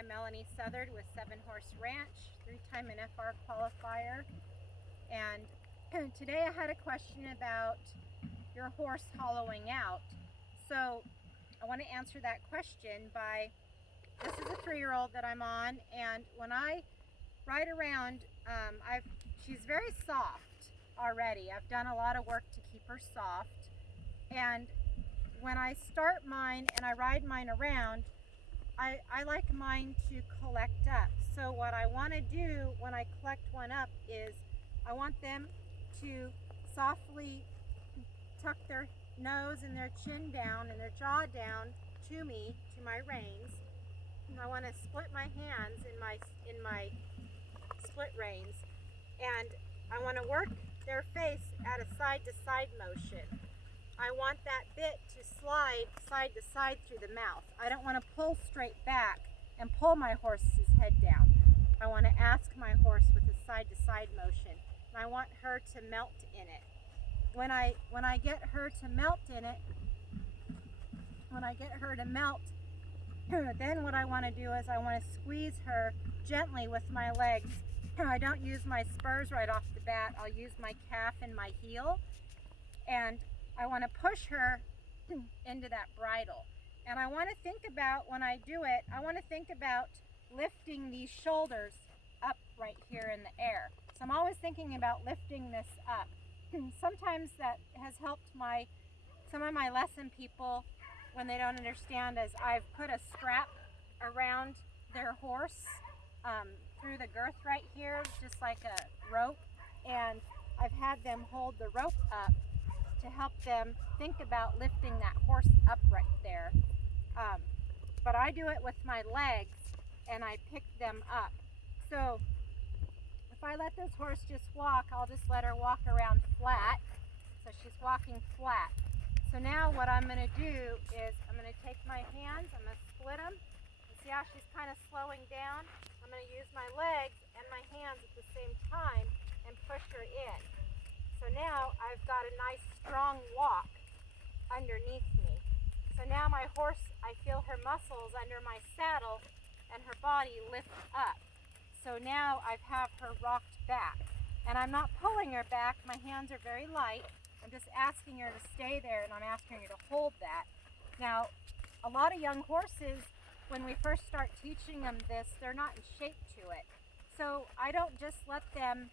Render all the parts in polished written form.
I'm Melanie Southard with 7Horse Ranch, 3-time NFR qualifier. And today I had a question about your horse hollowing out. So I want to answer that question by, this is a 3-year-old that I'm on, and when I ride around, she's very soft already. I've done a lot of work to keep her soft. And when I start mine and I ride mine around, I like mine to collect up. So what I want to do when I collect one up is I want them to softly tuck their nose and their chin down and their jaw down to me, to my reins. And I want to split my hands in my split reins, and I want to work their face at a side-to-side motion. I want that bit to slide side to side through the mouth. I don't want to pull straight back and pull my horse's head down. I want to ask my horse with a side to side motion, and I want her to melt in it. When I get her to melt in it, then what I want to do is I want to squeeze her gently with my legs. I don't use my spurs right off the bat. I'll use my calf and my heel, and I want to push her into that bridle. And I want to think about, when I do it, I want to think about lifting these shoulders up right here in the air. So I'm always thinking about lifting this up. Sometimes that has helped some of my lesson people when they don't understand, as I've put a strap around their horse through the girth right here, just like a rope, and I've had them hold the rope up to help them think about lifting that horse up right there. But I do it with my legs and I pick them up. So if I let this horse just walk, I'll just let her walk around flat. So she's walking flat. So now what I'm going to do is I'm going to take my hands, I'm going to split them. And see how she's kind of slowing down? I'm going to use my legs and my hands at the same time and push her in. So now I've got a nice strong walk underneath me. So now my horse, I feel her muscles under my saddle and her body lift up. So now I have her rocked back. And I'm not pulling her back, my hands are very light. I'm just asking her to stay there, and I'm asking her to hold that. Now, a lot of young horses, when we first start teaching them this, they're not in shape to it. So I don't just let them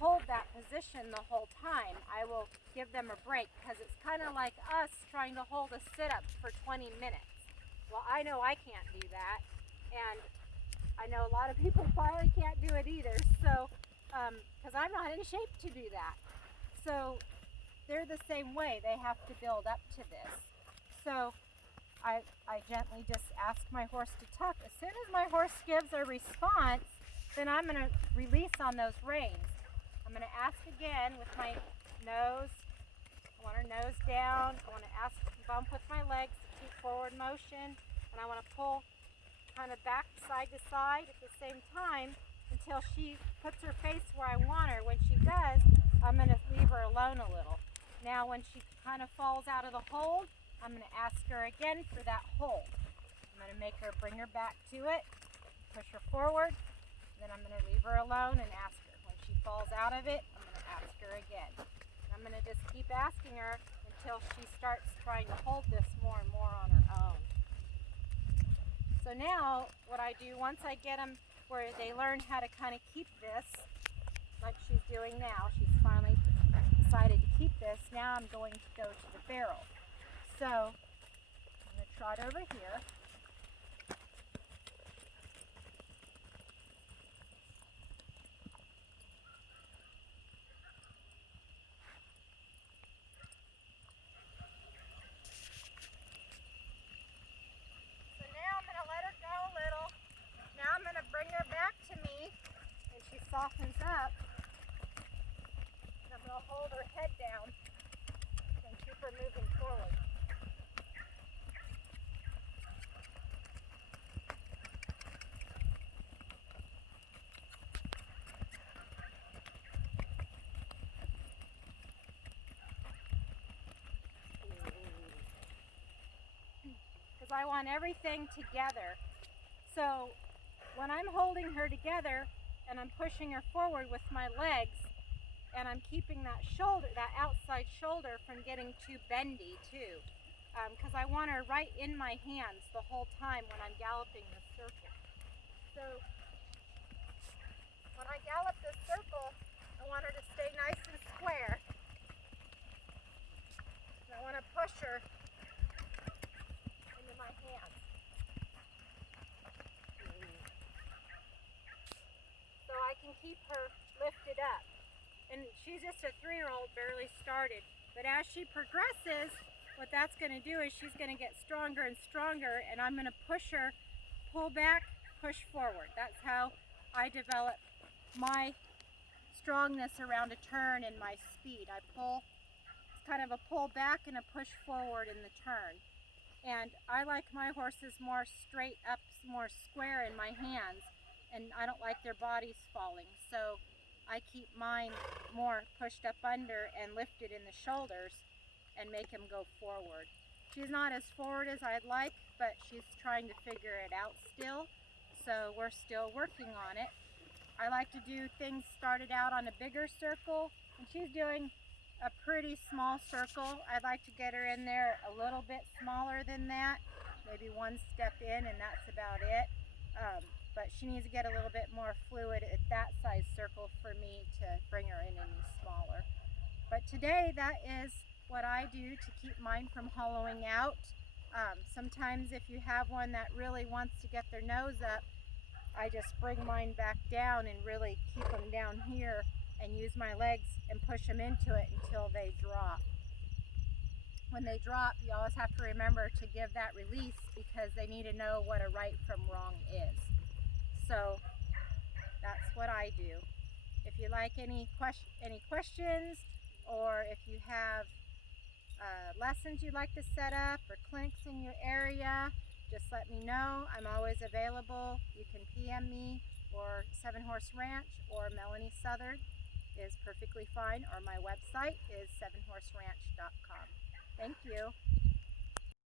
hold that position the whole time. I will give them a break, because it's kind of like us trying to hold a sit-up for 20 minutes. Well, I know I can't do that, and I know a lot of people probably can't do it either, so because I'm not in shape to do that. So they're the same way. They have to build up to this. So I gently just ask my horse to tuck. As soon as my horse gives a response, then I'm going to release on those reins. I'm going to ask again with my nose. I want her nose down. I want to ask, bump with my legs to keep forward motion. And I want to pull kind of back side to side at the same time until she puts her face where I want her. When she does, I'm going to leave her alone a little. Now when she kind of falls out of the hold, I'm going to ask her again for that hold. I'm going to make her bring her back to it, push her forward, then I'm going to leave her alone and ask her. When she falls out of it, I'm going to ask her again. And I'm going to just keep asking her until she starts trying to hold this more and more on her own. So now what I do, once I get them where they learn how to kind of keep this, like she's doing now, she's finally decided to keep this. Now I'm going to go to the barrel. So I'm going to trot over here. So now I'm going to let her go a little. Now I'm going to bring her back to me, and she softens up. I'm going to hold her head down and keep her moving forward. Because I want everything together. So when I'm holding her together and I'm pushing her forward with my legs, and I'm keeping that shoulder, that outside shoulder, from getting too bendy too, because I want her right in my hands the whole time when I'm galloping this circle. So when I gallop this circle, I want her to stay nice and square. And I want to push her into my hands. So I can keep her lifted up. And she's just a 3-year-old, barely started. But as she progresses, what that's going to do is she's going to get stronger and stronger, and I'm going to push her, pull back, push forward. That's how I develop my strongness around a turn and my speed. I pull, it's kind of a pull back and a push forward in the turn. And I like my horses more straight up, more square in my hands, and I don't like their bodies falling. So I keep mine more pushed up under and lifted in the shoulders and make him go forward. She's not as forward as I'd like, but she's trying to figure it out still, so we're still working on it. I like to do things started out on a bigger circle, and she's doing a pretty small circle. I'd like to get her in there a little bit smaller than that, maybe one step in, and that's about it. But she needs to get a little bit more fluid at that size circle for me to bring her in any smaller. But today, that is what I do to keep mine from hollowing out. Sometimes if you have one that really wants to get their nose up, I just bring mine back down and really keep them down here and use my legs and push them into it until they drop. When they drop, you always have to remember to give that release, because they need to know what a right from wrong is. So that's what I do. If you like any questions, or if you have lessons you'd like to set up or clinics in your area, just let me know. I'm always available. You can PM me, or Seven Horse Ranch, or Melanie Southard is perfectly fine, or my website is sevenhorseranch.com. Thank you.